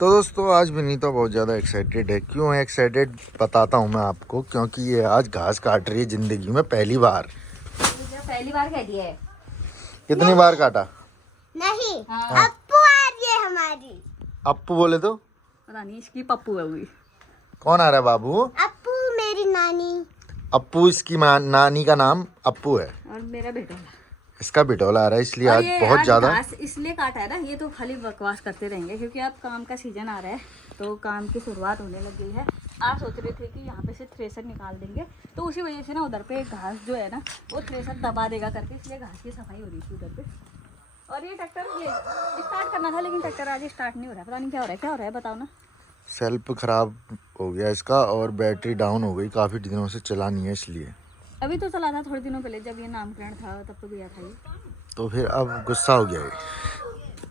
तो दोस्तों आज विनीता बहुत ज़्यादा एक्साइटेड है। क्यों है एक्साइटेड बताता हूँ मैं आपको, क्योंकि ये आज घास काट रही है ज़िंदगी में पहली बार। पहली बार कह दिया है। कितनी बार काटा? नहीं हाँ। अप्पू आ रही है हमारी। अप्पू बोले तो पता नहीं इसकी पप्पू है हुई। कौन आ रहा है बाबू? अप्पू मेरी नानी। अप्पू, इसकी नानी का नाम अप्पू है और मेरा बेटा इसका बिटोला आ रहा है, इसलिए आज ये बहुत ज़्यादा घास इसलिए काटा है ना, ये तो खाली बकवास करते रहेंगे क्योंकि अब काम का सीजन आ रहा है तो काम की शुरुआत होने लग गई है। आप सोच रहे थे कि यहाँ पे से थ्रेसर निकाल देंगे तो उसी वजह से ना उधर पे घास जो है ना वो थ्रेसर दबा देगा करके, इसलिए घास की सफाई हो रही थी उधर पे। और ये ट्रैक्टर ये स्टार्ट करना था लेकिन ट्रैक्टर आज स्टार्ट नहीं हो रहा है, पता नहीं क्या हो रहा है बताओ ना। सेल्फ खराब हो गया इसका और बैटरी डाउन हो गई, काफ़ी दिनों से चला नहीं है इसलिए। अभी तो चला था थोड़े दिनों पहले जब ये नामकरण था तब तो गया था ये। तो फिर अब गुस्सा हो गया है।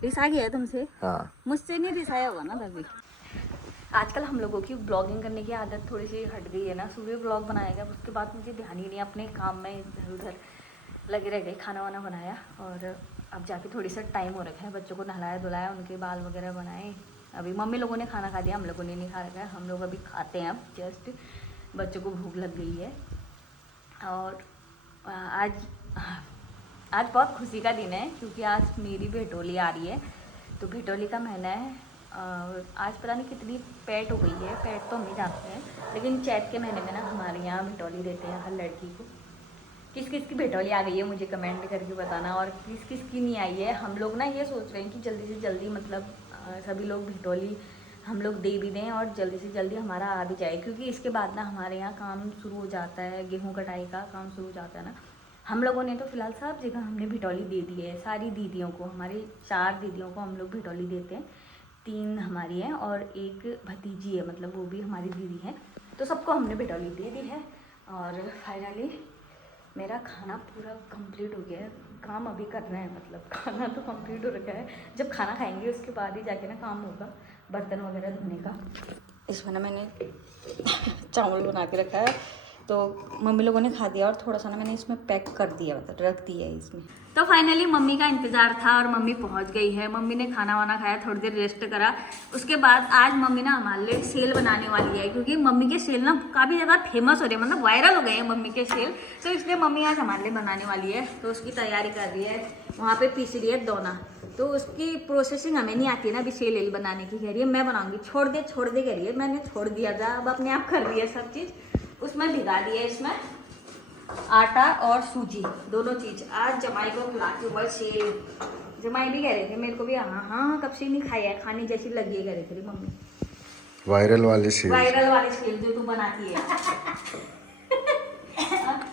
रिसा गया है तुमसे? हाँ, मुझसे नहीं रिसाया होगा ना तभी। आजकल हम लोगों की ब्लॉगिंग करने की आदत थोड़ी सी हट गई है ना। सुबह ब्लॉग बनाएगा उसके बाद मुझे ध्यान ही नहीं, अपने काम में इधर उधर लगे रह गए। खाना वाना बनाया और अब जाके थोड़ी सा टाइम हो रखा है, बच्चों को नहलाया धुलाया, उनके बाल वगैरह बनाए। अभी मम्मी लोगों ने खाना खा दिया, हम लोगों ने नहीं खा रखा है, हम लोग अभी खाते हैं। अब जस्ट बच्चों को भूख लग गई है। और आज बहुत खुशी का दिन है क्योंकि आज मेरी भेटोली आ रही है। तो भेटोली का महीना है। आज पता नहीं कितनी पैट हो गई है, पैट तो हम नहीं जानते हैं, लेकिन चैत के महीने में ना हमारे यहाँ भेटोली देते हैं हर लड़की को। किस किस की भेटोली आ गई है मुझे कमेंट करके बताना, और किस किस की नहीं आई है। हम लोग ना ये सोच रहे हैं कि जल्दी से जल्दी मतलब सभी लोग भेटोली हम लोग दे भी दें और जल्दी से जल्दी हमारा आ भी जाए, क्योंकि इसके बाद ना हमारे यहाँ काम शुरू हो जाता है, गेहूँ कटाई का काम शुरू हो जाता है ना। हम लोगों ने तो फिलहाल सब जगह हमने भिटौली दे दी है सारी दीदियों को। हमारी 4 दीदियों को हम लोग भिटौली देते हैं, 3 हमारी हैं और एक भतीजी है, मतलब वो भी हमारी दीदी है। तो सबको हमने भिटौली दे दी है। और फाइनली मेरा खाना पूरा कंप्लीट हो गया है। काम अभी करना है, मतलब खाना तो कंप्लीट हो रखा है। जब खाना खाएंगे उसके बाद ही जाके ना काम होगा बर्तन वगैरह धोने का। इसमें ना मैंने चावल बना के रखा है तो मम्मी लोगों ने खा दिया और थोड़ा सा ना मैंने इसमें पैक कर दिया, मतलब रख दिया है इसमें। तो फाइनली मम्मी का इंतज़ार था और मम्मी पहुंच गई है। मम्मी ने खाना वाना खाया, थोड़ी देर रेस्ट करा। उसके बाद आज मम्मी ना हमारे लिए सेल बनाने वाली है, क्योंकि मम्मी के सेल ना काफ़ी ज़्यादा फेमस हो रहे हैं, मतलब वायरल हो गए हैं मम्मी के सेल। तो इसलिए मम्मी आज हमारे लिए बनाने वाली है, तो उसकी तैयारी कर रही है। वहाँ पर पीस रही है दोना, तो उसकी प्रोसेसिंग हमें नहीं आती है ना। अभी सेल बनाने की कह रही है, मैं बनाऊँगी, छोड़ दे कह रही है। मैंने छोड़ दिया था, अब अपने आप कर रही है सब चीज़। उसमें भिगा दिया इसमें आटा और सूजी दोनों चीज़। आज जमाई को खिलाती हूँ बस। ये जमाई भी कह रहे थे मेरे को भी, हाँ कब से नहीं खाया है, खाने जैसी लग गई कह रही थी मम्मी। वायरल वाले सेल जो तू बनाती है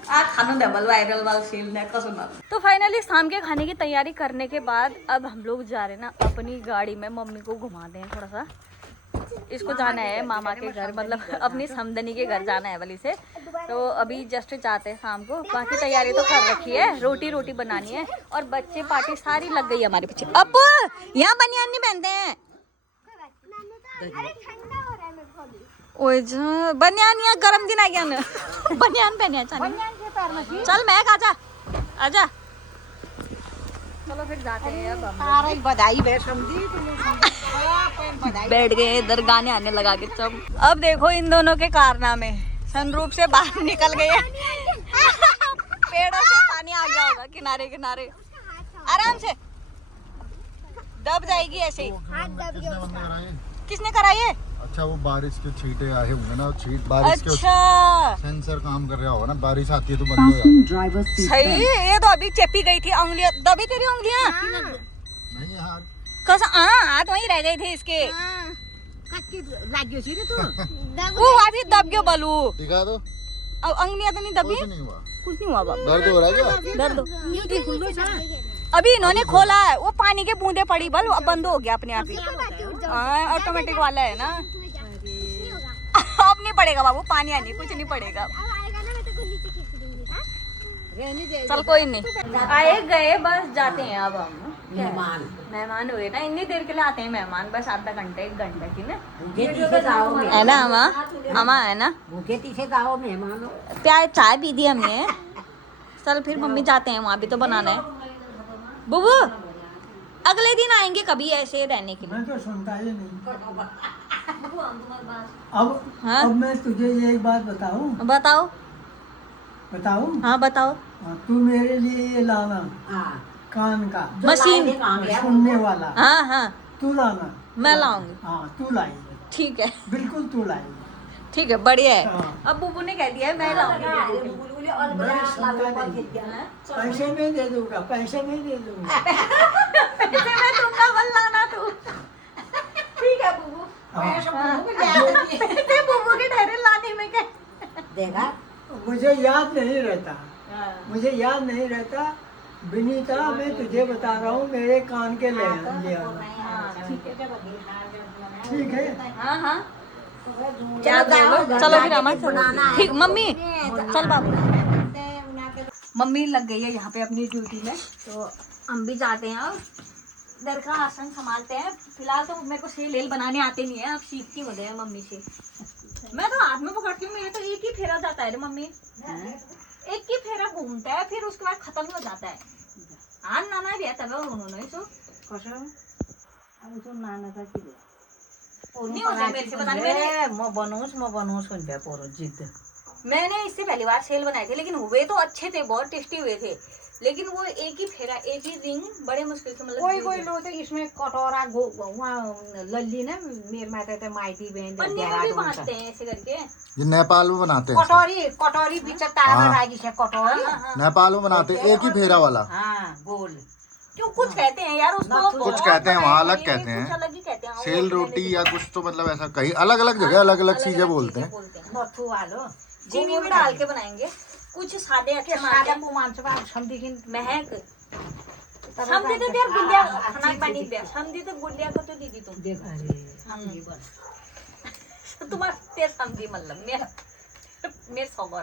आज खाना डबल वायरल वाले सेल ने का सुना। तो फाइनली शाम के खाने की तैयारी करने के बाद अब हम लोग जा रहे हैं ना अपनी गाड़ी में, मम्मी को घुमा दें थोड़ा सा। इसको जाना है मामा के घर, मतलब अपनी समदनी के घर जाना है वाली से। तो अभी जस्ट जाते हैं शाम को। बाकी तैयारी तो कर रखी है, रोटी बनानी है और बच्चे पार्टी सारी लग गई है हमारे पीछे। अब यहाँ बनियान नहीं पहनते हैं, ओए बनियान यहाँ गर्म दिन आ गया ना बनियान पहने चल मैं आजा। चलो फिर जाते हैं अब हम। बधाई बैठ गए इधर गाने आने लगा के सब। अब देखो इन दोनों के कारनामे, सनरूफ से बाहर निकल गए पेड़ों से पानी आ गया होगा किनारे किनारे, आराम से दब जाएगी ऐसे ही। किसने कराई है? अच्छा वो बारिश के छींटे आए होंगे ना, बारिश के सेंसर काम कर रहा होगा ना, बारिश आती है तो बंद हो जाता है। सही, ये तो अभी चेपी गई थी उंगलियां, दबी तेरी उंगलियां नहीं यार कैसा हाथ वहीं रह गए थे इसके। वो अभी दब गयो बलू, दिखा दो। अब उंगलियां तो नहीं दबी, कुछ नहीं हुआ बाबा। दर्द हो रहा है क्या? दर्द अभी इन्होंने खोला है, वो पानी के बूंदे पड़ी बल, अब बंद हो गया अपने आप ही। ऑटोमेटिक वाला है ना अब नहीं पड़ेगा बाबू, पानी आने कुछ नहीं पड़ेगा। चल कोई नहीं, आए गए बस जाते हैं अब हम। मेहमान हुए ना, इतनी देर के लिए आते हैं मेहमान, बस आधा घंटे 1 घंटे की ना है ना। अमा है ना, प्याज चाय पी दी हमने। चल फिर मम्मी जाते हैं, वहाँ भी तो बनाना है। बुबू अगले दिन आएंगे कभी ऐसे रहने के लिए। मैं तो सुनता ही नहीं। हाँ? अब मैं तुझे ये एक बात बताऊं। बताओ। बताऊं? हाँ बताओ। हाँ, तू मेरे लिए ये लाना कान का मशीन। सुनने वाला। हाँ हाँ तू लाना। मैं लाऊंगी। हाँ तू लाएगी। ठीक है बिल्कुल तू लाएगी। ठीक है बढ़िया है। हाँ। अब बुबू ने कह दिया है मैं लाऊंगी। मैं सुनता नहीं। पैसे नहीं दे दूंगा, पैसे नहीं दे दूंगा। पैसे मैं दूंगा बल लाना तू। ठीक है बुबू। हाँ। पैसे बुबू के ठहरे लाने में क्या देगा। मुझे याद नहीं रहता, मुझे याद नहीं रहता। विनीता मैं तुझे बता रहा हूँ, मेरे कान के ले आना। ठीक है। हाँ हाँ चलो फिर हमारे ठीक मम्मी चल बाबू। मम्मी लग गई है यहाँ पे अपनी ड्यूटी में, तो हम भी जाते हैं अब घर का राशन संभालते हैं। फिलहाल तो मेरे को सेल बनाने आते नहीं है, अब सीखती हो गए मम्मी से। मैं तो हाथ में पकड़ती हूँ, मेरे तो एक ही फेरा जाता है रे मम्मी। एक ही फेरा घूमता है फिर उसके बाद खत्म हो जाता है। आज नाना दिया तब उन्होंने इसको नहीं होता मेरे से पता नहीं। मैं बनूस जिद मैंने इससे पहली बार सेल बनाए थे, लेकिन हुए तो अच्छे थे, बहुत टेस्टी हुए थे, लेकिन वो एक ही फेरा एक ही रिंग बड़े मुश्किल से कोई मतलब लोग तो इसमें कटोरा वहाँ लल्ली ना मेरे माता थे माइटी बहन पन्नी में भी बांटते हैं ऐसे करके। ये नेपाल में बनाते हैं। कटोरी बीच तारा में रागी से कटोरी। नेपाल में बनाते हैं एक ही फेरा वाला। हाँ गोल। क्यों कुछ कहते हैं यार उसको, कुछ कहते हैं वहाँ अलग कहते कुछ हैं, अलग ही कहते हैं। सेल रोटी या कुछ तो मतलब ऐसा कहीं अलग अलग जगह अलग अलग चीजें बोलते हैं। नथु वालो चीनी में डाल के बनाएंगे, कुछ सादे अच्छे सादा को मानस बा समझी महक समझी तो यार गुलिया खाना पानी दे समझी तो गुलिया को तो दीदी तुम देख अरे तुम्हारा तेज समझी मतलब मेरे सबर।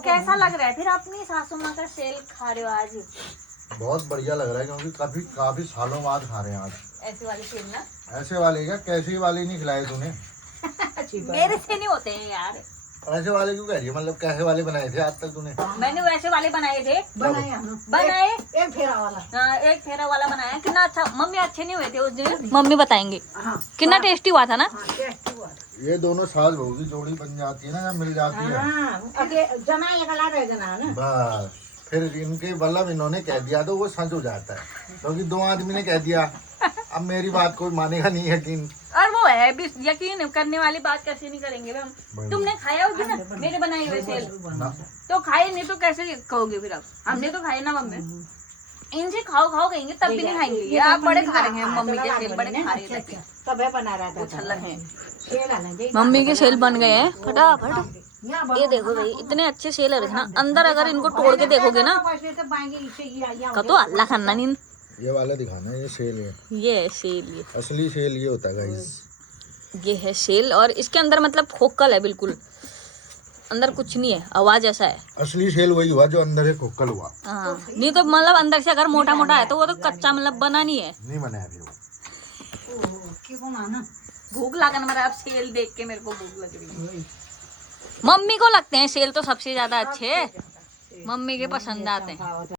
कैसा लग रहा है फिर अपनी सासू माँ का सेल खा रहे हो आज? बहुत बढ़िया लग रहा है क्योंकि काफी सालों बाद खा रहे हैं आज ऐसे वाले सेल ना। ऐसे वाले क्या, कैसे वाले नहीं खिलाए तूने? मेरे से नहीं होते हैं यार। ऐसे वाले क्यों कह रही है, मतलब कैसे वाले बनाए थे आज तक तूने? मैंने वैसे वाले बनाए थे, बनाए एक फेरा वाला। हाँ एक फेरा वाला बनाया। कितना अच्छा मम्मी, अच्छे नहीं हुए थे उस दिन, मम्मी बताएंगे कितना टेस्टी हुआ था ना। ये दोनों सास बहू की जोड़ी बन जाती है ना जब मिल जाती है जना एक ला रहे जना ना बस, फिर इनके मतलब इन्होंने कह दिया तो वो सच हो जाता है, क्योंकि दो आदमी ने कह दिया अब मेरी बात कोई मानेगा नहीं यकीन। और वो है भी यकीन करने वाली बात कैसे नहीं करेंगे हम। तुमने खाया होगी ना मेरे बनाए हुए सेल, तो खाए नहीं तो कैसे कहोगे फिर? अब हमने तो खाए ना मम्मी, इनसे खाओ खाओ कहेंगे तब भी नहीं खाएंगे। ये आप बड़े खा रहे हैं मम्मी के सेल, बड़े खा रहे थे तबे बना रहा था। कुछ अलग है। सेल आना दे मम्मी के सेल बन गए हैं फटाफट। ये देखो भाई इतने अच्छे सेल है ना, अंदर अगर इनको तोड़ के देखोगे ना तो अल्लाह खाना नहीं। ये वाला दिखाना है, ये सेल है, ये है सेल, ये असली सेल ये होता है गाइस। ये है सेल और इसके अंदर मतलब खोखल है बिल्कुल, अंदर कुछ नहीं है, आवाज ऐसा है। असली सेल वही हुआ जो अंदर एक खोखल हुआ। हाँ नहीं तो मतलब अंदर से अगर मोटा मोटा है तो वो तो कच्चा मतलब बना नहीं है। नहीं बना है वो। भूख लगन मेरा अब सेल देख के मेरे को भूख लग रही है। मम्मी को लगते हैं सेल तो सबसे ज्यादा अच्छे, मम्मी के पसंद आते हैं।